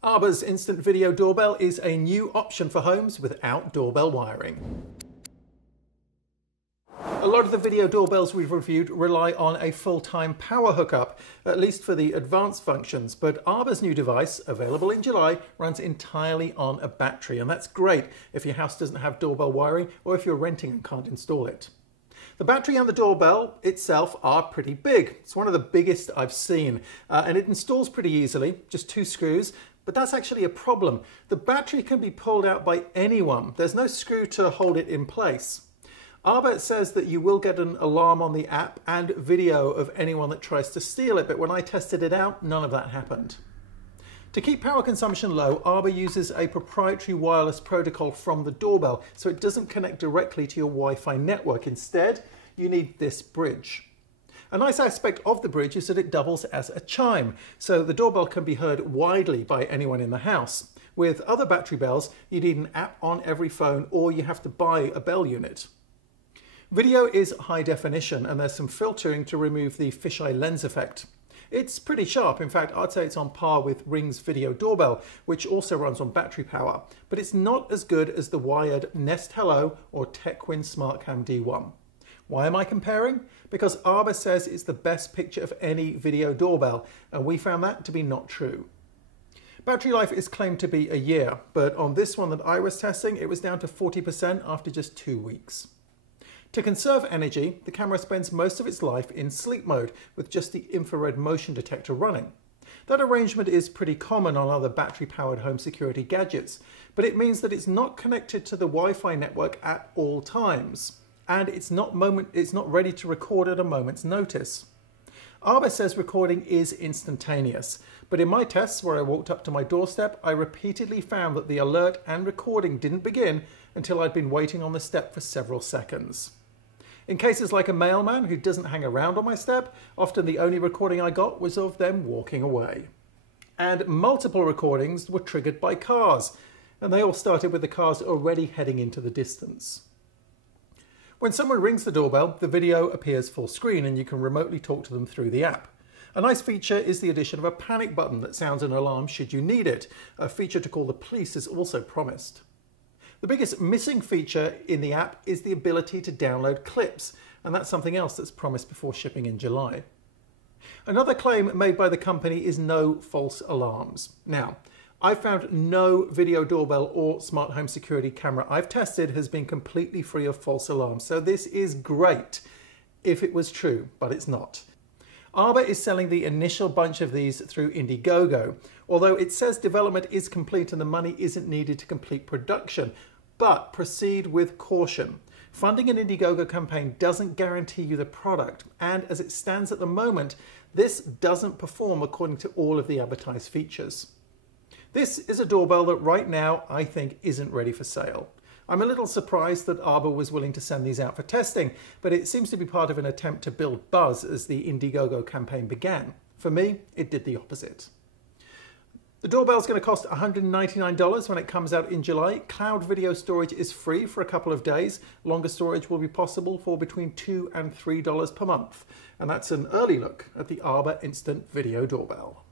Arbor's Instant Video Doorbell is a new option for homes without doorbell wiring. A lot of the video doorbells we've reviewed rely on a full-time power hookup, at least for the advanced functions, but Arbor's new device, available in July, runs entirely on a battery, and that's great if your house doesn't have doorbell wiring or if you're renting and can't install it. The battery and the doorbell itself are pretty big. It's one of the biggest I've seen, and it installs pretty easily, just 2 screws. But that's actually a problem. The battery can be pulled out by anyone. There's no screw to hold it in place. Arbor says that you will get an alarm on the app and video of anyone that tries to steal it, but when I tested it out, none of that happened. To keep power consumption low, Arbor uses a proprietary wireless protocol from the doorbell, so it doesn't connect directly to your Wi-Fi network. Instead, you need this bridge. A nice aspect of the bridge is that it doubles as a chime, so the doorbell can be heard widely by anyone in the house. With other battery bells, you need an app on every phone or you have to buy a bell unit. Video is high definition and there's some filtering to remove the fisheye lens effect. It's pretty sharp. In fact, I'd say it's on par with Ring's Video Doorbell, which also runs on battery power, but it's not as good as the wired Nest Hello or TechWin SmartCam D1. Why am I comparing? Because Arbor says it's the best picture of any video doorbell, and we found that to be not true. Battery life is claimed to be a year, but on this one that I was testing, it was down to 40% after just 2 weeks. To conserve energy, the camera spends most of its life in sleep mode with just the infrared motion detector running. That arrangement is pretty common on other battery-powered home security gadgets, but it means that it's not connected to the Wi-Fi network at all times. And it's not ready to record at a moment's notice. Arbor says recording is instantaneous, but in my tests where I walked up to my doorstep, I repeatedly found that the alert and recording didn't begin until I'd been waiting on the step for several seconds. In cases like a mailman who doesn't hang around on my step, often the only recording I got was of them walking away. And multiple recordings were triggered by cars, and they all started with the cars already heading into the distance. When someone rings the doorbell, the video appears full screen and you can remotely talk to them through the app. A nice feature is the addition of a panic button that sounds an alarm should you need it. A feature to call the police is also promised. The biggest missing feature in the app is the ability to download clips, and that's something else that's promised before shipping in July. Another claim made by the company is no false alarms. Now, I've found no video doorbell or smart home security camera I've tested has been completely free of false alarms, so this is great if it was true, but it's not. Arbor is selling the initial bunch of these through Indiegogo, although it says development is complete and the money isn't needed to complete production, but proceed with caution. Funding an Indiegogo campaign doesn't guarantee you the product, and as it stands at the moment, this doesn't perform according to all of the advertised features. This is a doorbell that right now I think isn't ready for sale. I'm a little surprised that Arbor was willing to send these out for testing, but it seems to be part of an attempt to build buzz as the Indiegogo campaign began. For me, it did the opposite. The doorbell is going to cost $199 when it comes out in July. Cloud video storage is free for a couple of days. Longer storage will be possible for between $2 and $3 per month. And that's an early look at the Arbor Instant Video Doorbell.